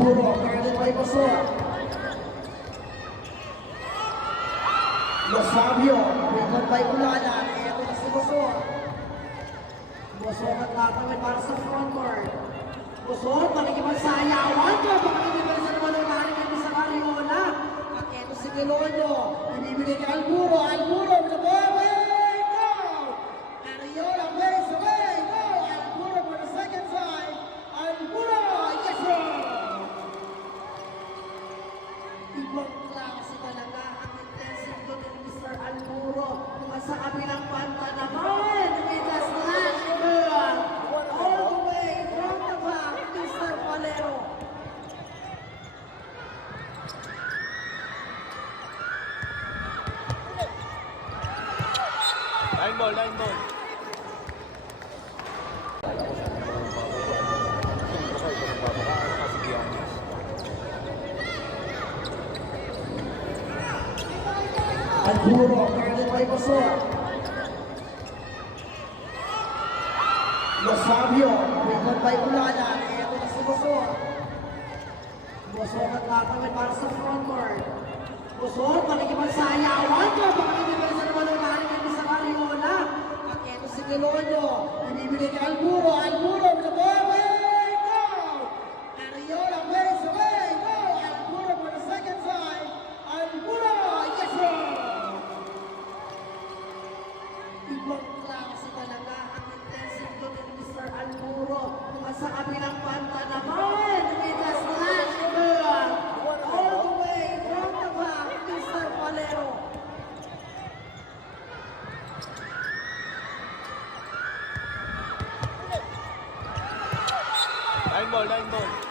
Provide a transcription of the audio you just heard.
Alburo, guarded by Basura. Los Fabio, driven by Ulala. Ito na si Basura. Basura nagtatawid para sa frontcourt. Basura, pakikipagsayawan ka. Pakikipagsayawan sa naman ng maaaring sa Mariola. At ito si Meloño. Binibigay kay Alburo. Alburo, with the ball. Go! Mariola plays away. Go! Alburo for the second time. Alburo, yes sir! Ibang klase talaga ang intensive doon ni Mr. Alburo. Kung sa kabilang banda naman, with the slash goal. All the way from the back, Mr. Valero. Line ball, line ball. Alburo, guarded by Basura. Los Fabio, driven by Ulala. Ito na si Basura. Basura nagtatawid para sa frontcourt. Basura, pakikipagsayawan ka. Pakikipagsayawan naman ng maaaring sa Mariola. At ito si Meloño. Binibigay kay Alburo. Alburo, with the ball. Go! Mariola plays away. Go! Alburo for the second time. Alburo, yes sir! Ibang klase talaga ang intensive doon ni Mr. Alburo. Kung sa kabilang banda naman, with the slash goal. All the way from the back, Mr. Valero. Line ball, line ball.